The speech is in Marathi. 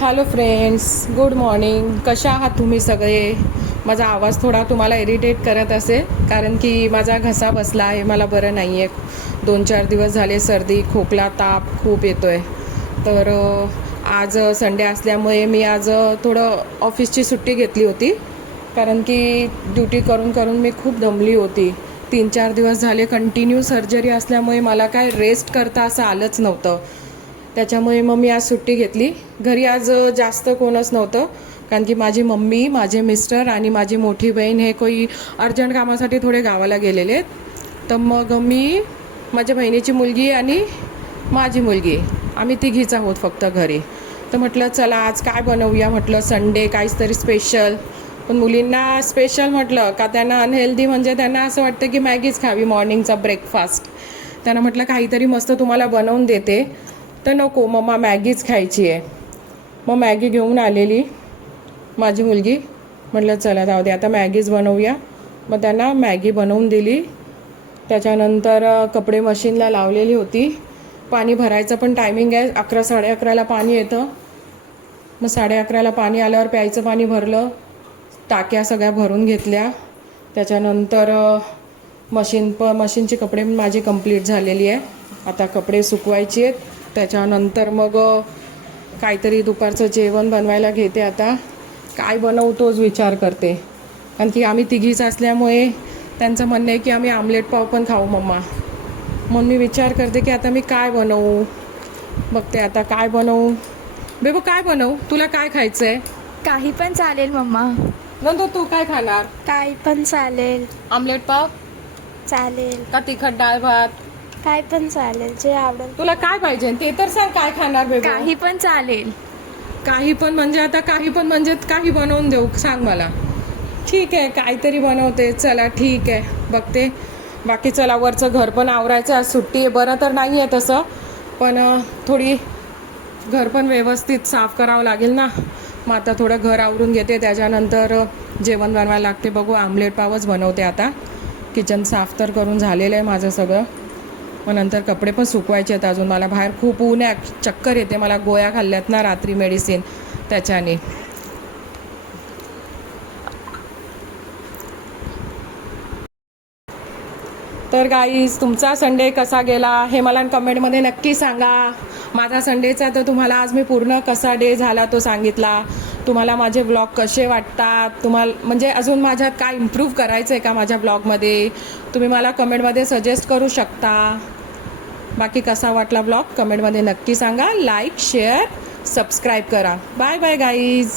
Hello friends, good morning. कशा आहात तुम्ही सगळे? माझा आवाज थोडा तुम्हाला इरिटेट करत असेल कारण की माझा घसा बसला आहे, मला बरं नाही आहे. 2-4 दिवस झाले सर्दी, खोकला, ताप खूप येतो आहे. तर आज संडे असल्यामुळे मी आज थोडं ऑफिसची सुट्टी घेतली होती कारण की ड्युटी करून करून मी खूप दमली होती. 3-4 दिवस झाले कंटिन्यू सर्जरी असल्यामुळे मला काय रेस्ट करता असं आलंच नव्हतं. त्याच्यामुळे मग मी आज सुट्टी घेतली. घरी आज जास्त कोणच नव्हतं कारण की माझी मम्मी, माझे मिस्टर आणि माझी मोठी बहीण हे काही अर्जंट कामासाठी थोडे गावाला गेलेले आहेत. तर मग मी, माझ्या बहिणीची मुलगी आणि माझी मुलगी, आम्ही तिघीच आहोत फक्त घरी. तर म्हटलं चला आज काय बनवूया, म्हटलं संडे काहीच तरी स्पेशल. पण मुलींना स्पेशल म्हटलं का त्यांना अनहेल्दी, म्हणजे त्यांना असं वाटतं की मॅगीच खावी मॉर्निंगचा ब्रेकफास्ट. त्यांना म्हटलं काहीतरी मस्त तुम्हाला बनवून देते. तर नको मम्मा मॅगीच खायची आहे. मग मॅगी घेऊन आलेली माझी मुलगी. म्हटलं चला जाऊ दे आता मॅगीच बनवूया. मग त्यांना मॅगी बनवून दिली. त्याच्यानंतर कपडे मशीनला लावलेली होती. पाणी भरायचं पण टायमिंग आहे, 11-11:30ला पाणी येतं. मग 11:30ला पाणी आल्यावर प्यायचं पाणी भरलं, टाक्या सगळ्या भरून घेतल्या. त्याच्यानंतर मशीनची कपडे माझी कंप्लीट झालेली आहे. आता कपडे सुकवायची आहेत. त्याच्यानंतर मग काहीतरी दुपारचं जेवण बनवायला घेते. आता काय बनवू तोच विचार करते कारण की आम्ही तिघीच असल्यामुळे त्यांचं म्हणणं आहे की आम्ही आमलेट पाव पण खाऊ मम्मा. म्हणून मी विचार करते की आता मी काय बनवू. बघते आता काय बनवू. बेबू काय बनवू, तुला काय खायचं आहे? काही पण चालेल मम्मा. नंतर तू काय खाणार? काही पण चालेल. आमलेट पाव चालेल. का तिखट डाळ भात? काय पण चालेल, जे आवडेल. तुला काय पाहिजे ते तर सांग, काय खाणार बेबू? काही पण चालेल. काही पण म्हणजे आता काही पण म्हणजे काही बनवून देऊ सांग मला. ठीक आहे काहीतरी बनवते, चला ठीक आहे बघते. बाकी चला वरचं घर पण आवरायचं, आज सुट्टी आहे. बरं तर नाही आहे तसं, पण थोडी घर पण व्यवस्थित साफ करावं लागेल ना. मग आता थोडं घर आवरून घेते, त्याच्यानंतर जेवण बनवायला लागते. बघू आमलेट पावच बनवते आता. किचन साफ तर करून झालेलं आहे माझं सगळं. मग नंतर कपडे पण सुकवायचे आहेत अजून. मला बाहेर खूप ऊन आहे, चक्कर येते. मला गोळ्या खाल्ल्यात ना रात्री मेडिसिन, त्याच्याने. तर गाईज, तुमचा संडे कसा गेला हे मला कमेंटमध्ये नक्की सांगा. माझा संडेचा तर तुम्हाला आज मी पूर्ण कसा डे झाला तो सांगितला. तुम्हाला माझे ब्लॉग कसे वाटतात, तुम्हाला म्हणजे अजून माझ्यात काय इम्प्रूव्ह करायचं आहे का माझ्या ब्लॉगमध्ये, तुम्ही मला कमेंटमध्ये सजेस्ट करू शकता. बाकी कसा वाटला ब्लॉग कमेंटमध्ये नक्की सांगा. लाईक, शेअर, सबस्क्राईब करा. Bye bye guys.